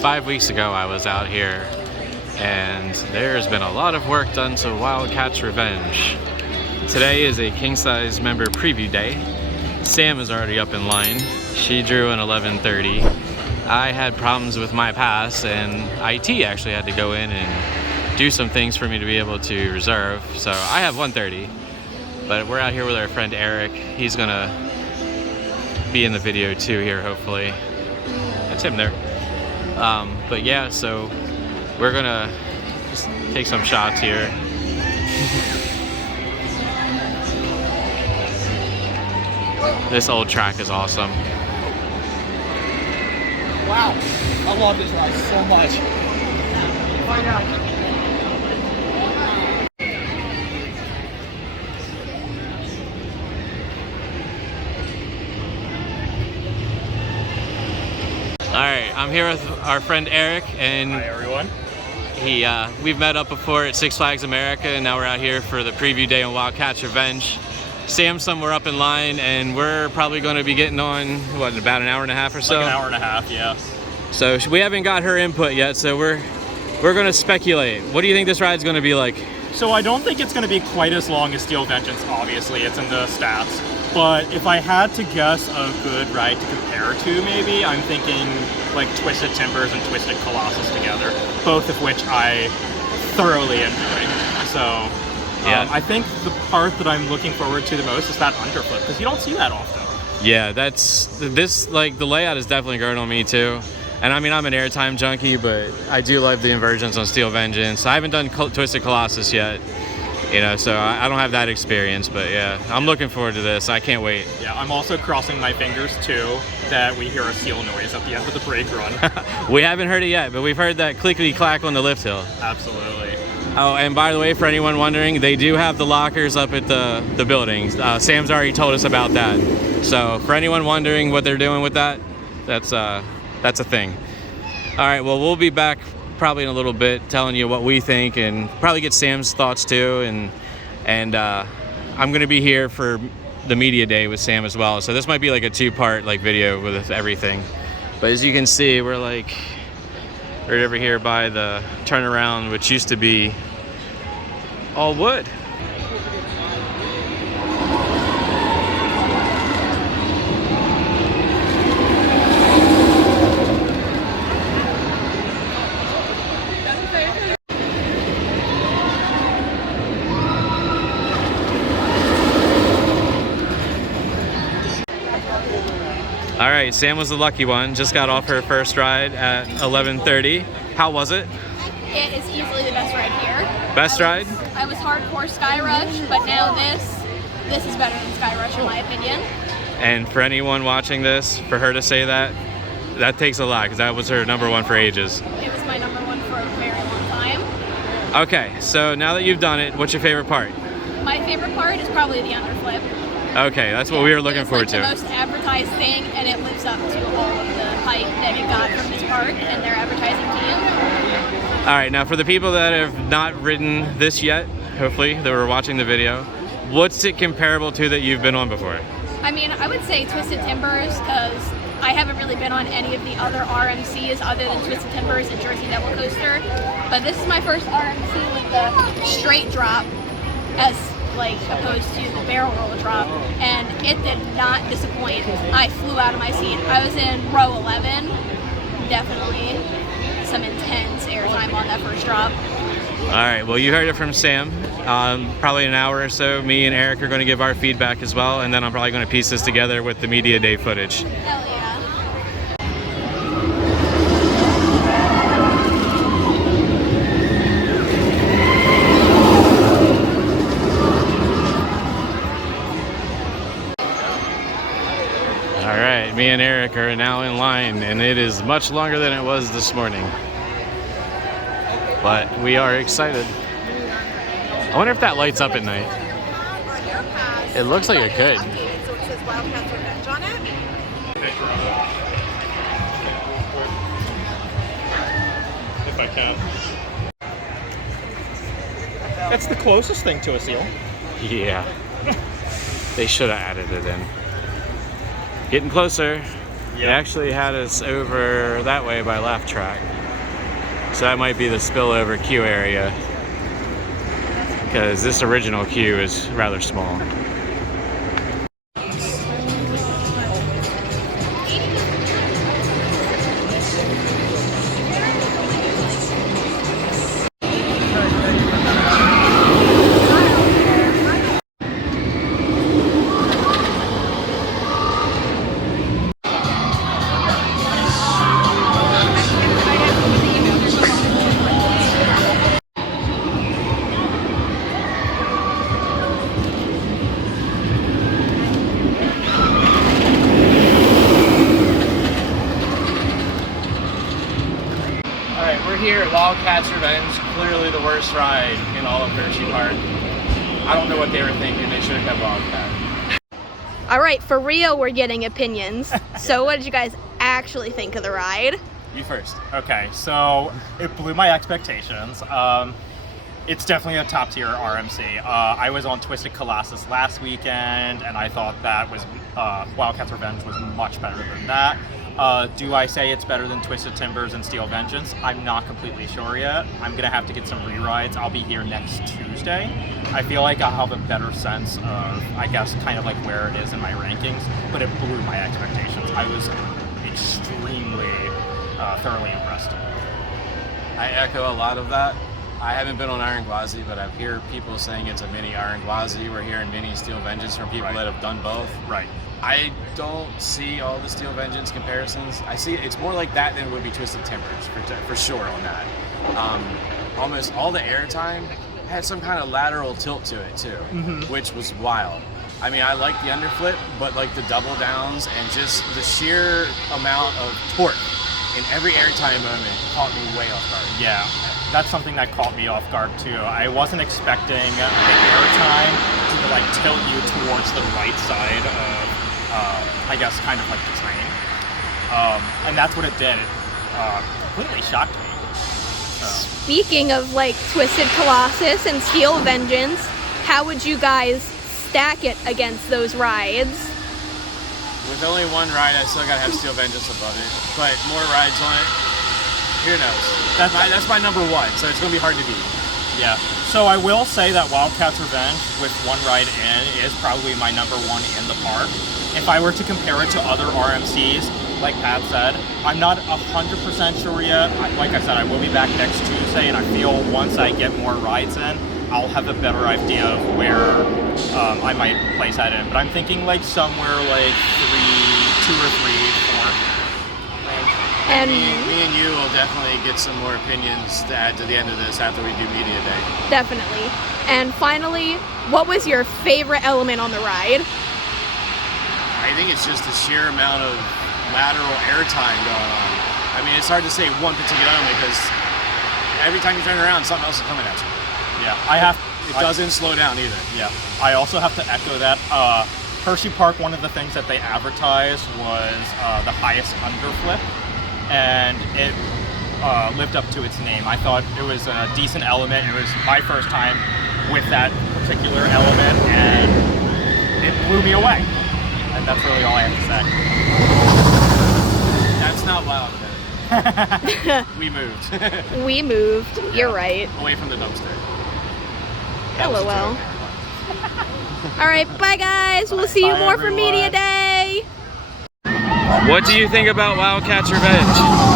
5 weeks ago I was out here, and there's been a lot of work done to Wildcat's Revenge. Today is a king size member preview day. Sam is already up in line. She drew an 11:30. I had problems with my pass, and IT actually had to go in and do some things for me to be able to reserve. So I have 1:30, but we're out here with our friend Eric. He's gonna be in the video too here, hopefully. That's him there. But yeah, so we're gonna just take some shots here. This old track is awesome. Wow, I love this ride so much. Find out. All right, I'm here with our friend Eric, and Hi everyone. We've met up before at Six Flags America, and now we're out here for the preview day on Wildcat's Revenge. Sam's somewhere up in line, and we're probably going to be getting on, what, about an hour and a half or so? Like an hour and a half, yeah. So we haven't got her input yet, so we're going to speculate. What do you think this ride's going to be like? So I don't think it's going to be quite as long as Steel Vengeance, obviously, it's in the stats. But if I had to guess a good ride to compare to, maybe, I'm thinking like Twisted Timbers and Twisted Colossus together, both of which I thoroughly enjoy. So yeah. I think the part that I'm looking forward to the most is that underflip, because you don't see that often. Yeah, like the layout is definitely growing on me too. And I mean, I'm an airtime junkie, but I do love the inversions on Steel Vengeance. I haven't done Twisted Colossus yet, you know, so I don't have that experience, but yeah, I'm looking forward to this. I can't wait. Yeah, I'm also crossing my fingers too that we hear a seal noise at the end of the brake run. We haven't heard it yet, but we've heard that clickety clack on the lift hill. Absolutely. Oh, and by the way, for anyone wondering, they do have the lockers up at the buildings. Sam's already told us about that. So for anyone wondering what they're doing with that, that's a thing. All right, well, we'll be back probably in a little bit telling you what we think, and probably get Sam's thoughts too. And I'm gonna be here for the media day with Sam as well. So this might be like a two-part like video with everything. But as you can see, we're like right over here by the turnaround, which used to be all wood. All right, Sam was the lucky one. Just got off her first ride at 11:30. How was it? It is easily the best ride here. Best ride? I was hardcore Sky Rush, but now this is better than Sky Rush in my opinion. And for anyone watching this, for her to say that takes a lot, because that was her number one for ages. It was my number one for a very long time. Okay, so now that you've done it, what's your favorite part? My favorite part is probably the underflip. Okay, that's what we were looking forward to. It's the most advertised thing, and it lives up to all of the hype that it got from this park and their advertising team. All right, now for the people that have not ridden this yet, hopefully that were watching the video, what's it comparable to that you've been on before? I mean, I would say Twisted Timbers, because I haven't really been on any of the other RMCs other than Twisted Timbers and Jersey Devil Coaster. But this is my first RMC with the straight drop, as like opposed to the barrel roll drop, and it did not disappoint. I flew out of my seat. I was in row 11. Definitely some intense airtime on that first drop. All right, well, you heard it from Sam. Probably an hour or so, me and Eric are going to give our feedback as well, and then I'm probably going to piece this together with the media day footage. Hell yeah. All right, me and Eric are now in line, and it is much longer than it was this morning. But we are excited. I wonder if that lights up at night. It looks like it could. So it says Wildcat's Revenge on it. If I can. That's the closest thing to a seal. Yeah. They should have added it in. Getting closer. They actually had us over that way by left track. So that might be the spillover queue area, because this original queue is rather small. Here at Wildcat's Revenge, clearly the worst ride in all of Hersheypark. I don't know what they were thinking. They should have kept Wildcat. All right, for real, we're getting opinions. So what did you guys actually think of the ride? You first. Okay, so it blew my expectations. It's definitely a top tier RMC. I was on Twisted Colossus last weekend, and I thought that was Wildcat's Revenge was much better than that. Do I say it's better than Twisted Timbers and Steel Vengeance? I'm not completely sure yet. I'm gonna have to get some re-rides. I'll be here next Tuesday. I feel like I'll have a better sense of, I guess, kind of like where it is in my rankings, but it blew my expectations. I was extremely thoroughly impressed. I echo a lot of that. I haven't been on Iron Gwazi, but I've heard people saying it's a mini Iron Gwazi. We're hearing mini Steel Vengeance from people that have done both. Right. I don't see all the Steel Vengeance comparisons. I see it's more like that than it would be Twisted Timbers, for sure on that. Almost all the airtime had some kind of lateral tilt to it too, which was wild. I mean, I like the underflip, but like the double downs and just the sheer amount of torque in every airtime moment caught me way off guard. Yeah, that's something that caught me off guard too. I wasn't expecting the airtime to like tilt you towards the right side of, I guess, kind of like the train. And that's what it did. It completely shocked me. Speaking of like Twisted Colossus and Steel Vengeance, how would you guys stack it against those rides? With only one ride, I still gotta have Steel Vengeance above it. But more rides on it, who knows? That's my number one, so it's gonna be hard to beat. Yeah. So I will say that Wildcat's Revenge, with one ride in, is probably my number one in the park. If I were to compare it to other RMCs, like Pat said, I'm not 100% sure yet. Like I said, I will be back next Tuesday, and I feel once I get more rides in, I'll have a better idea of where I might place that in. But I'm thinking like somewhere like 2 or 3, 4. And me and you will definitely get some more opinions to add to the end of this after we do media day. definitely. And finally, what was your favorite element on the ride? I think it's just the sheer amount of lateral airtime going on. I mean, it's hard to say one particular element because every time you turn around, something else is coming at you. Yeah, It doesn't slow down either. Yeah, I also have to echo that. Hersheypark, one of the things that they advertised was the highest underflip, and it lived up to its name. I thought it was a decent element. It was my first time with that particular element, and it blew me away. And that's really all I have to say. That's not Wildcat. We moved. We moved. You're right. Away from the dumpster. That was a LOL. joke. All right, bye guys. We'll see you Bye, more for everyone. Media Day. What do you think about Wildcat's Revenge?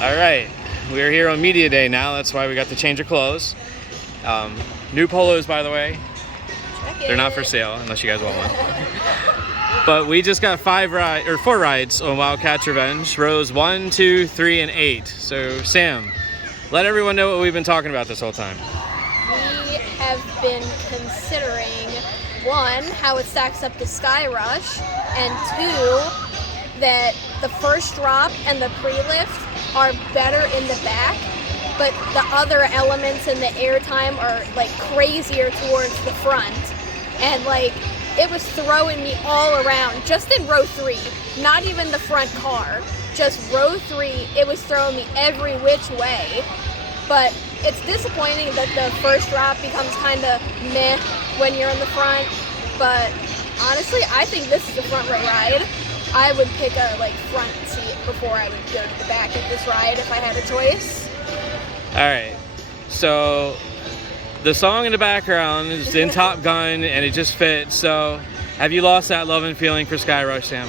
All right, we're here on Media Day now. That's why we got to change of clothes. New polos, by the way. They're not for sale unless you guys want one. But we just got 4 rides on Wildcat's Revenge, rows 1, 2, 3, and 8. So Sam, let everyone know what we've been talking about this whole time. We have been considering, 1, how it stacks up to Sky Rush, and 2, that the first drop and the pre-lift are better in the back, but the other elements in the airtime are like crazier towards the front. And like, it was throwing me all around, just in row 3, not even the front car, just row 3, it was throwing me every which way. But it's disappointing that the first drop becomes kind of meh when you're in the front, but honestly, I think this is a front row ride. I would pick a like front seat before I would go to the back of this ride if I had a choice. All right, so the song in the background is in Top Gun and it just fits. So have you lost that love and feeling for Sky Rush, Sam?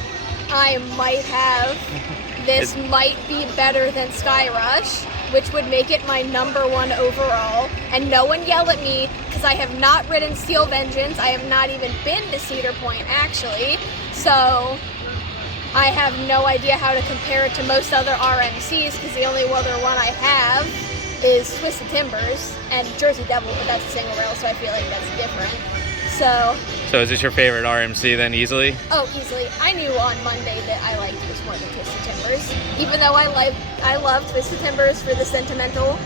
I might have. This might be better than Sky Rush, which would make it my #1 overall. And no one yell at me, because I have not ridden Steel Vengeance. I have not even been to Cedar Point, actually. So I have no idea how to compare it to most other RMCs, because the only other one I have is Twisted Timbers and Jersey Devil, but that's a single rail, so I feel like that's different. So is this your favorite RMC then, easily? Oh, easily. I knew on Monday that I liked this more than Twisted Timbers, even though I love Twisted Timbers for the sentimental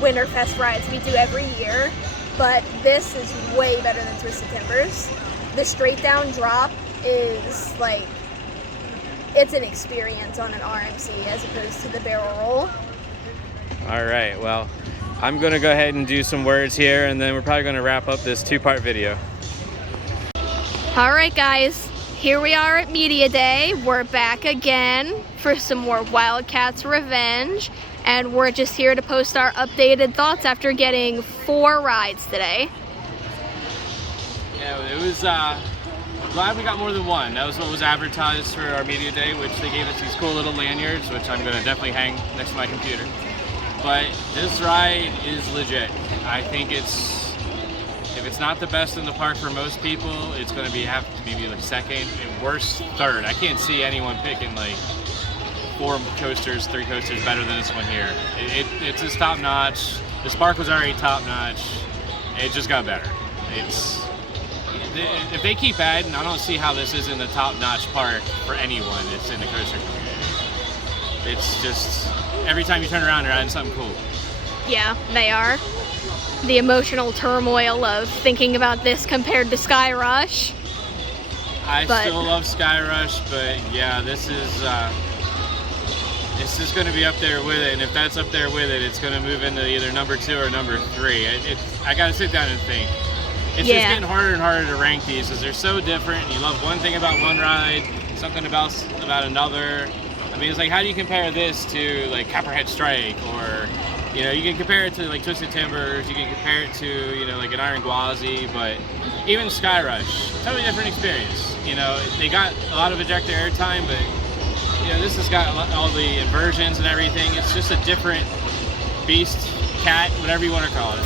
Winterfest rides we do every year, but this is way better than Twisted Timbers. The straight down drop is like, it's an experience on an RMC as opposed to the barrel roll. All right, well, I'm gonna go ahead and do some words here and then we're probably gonna wrap up this 2-part video. All right, guys, here we are at Media Day. We're back again for some more Wildcat's Revenge, and we're just here to post our updated thoughts after getting 4 rides today. Yeah, it was, glad we got more than one. That was what was advertised for our Media Day, which they gave us these cool little lanyards, which I'm gonna definitely hang next to my computer. But this ride is legit. I think if it's not the best in the park for most people, it's going to have to be like second and worst third. I can't see anyone picking like 4 coasters, 3 coasters better than this one here. It's just top notch. This park was already top notch. It just got better. If they keep adding, I don't see how this isn't a top notch park for anyone that's in the coaster community. It's just, every time you turn around, they're adding something cool. Yeah, they are. The emotional turmoil of thinking about this compared to Sky Rush. I still love Sky Rush, but yeah, this is going to be up there with it, and if that's up there with it, it's going to move into either #2 or #3. I got to sit down and think. It's just getting harder and harder to rank these because they're so different. You love one thing about one ride, something about another. I mean, it's like, how do you compare this to like Copperhead Strike, or you know, you can compare it to like Twisted Timbers, you can compare it to, you know, like an Iron Gwazi, but even Sky Rush, totally different experience. You know, they got a lot of ejector airtime, but you know, this has got all the inversions and everything. It's just a different beast, cat, whatever you want to call it.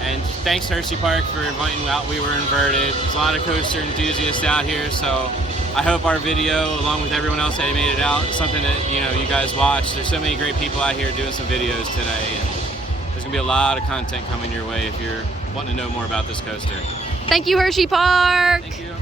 And thanks Hersheypark for inviting me out. We were inverted. There's a lot of coaster enthusiasts out here, so I hope our video, along with everyone else that made it out, is something that, you know, you guys watch. There's so many great people out here doing some videos today, and there's gonna be a lot of content coming your way if you're wanting to know more about this coaster. Thank you, Hersheypark. Thank you.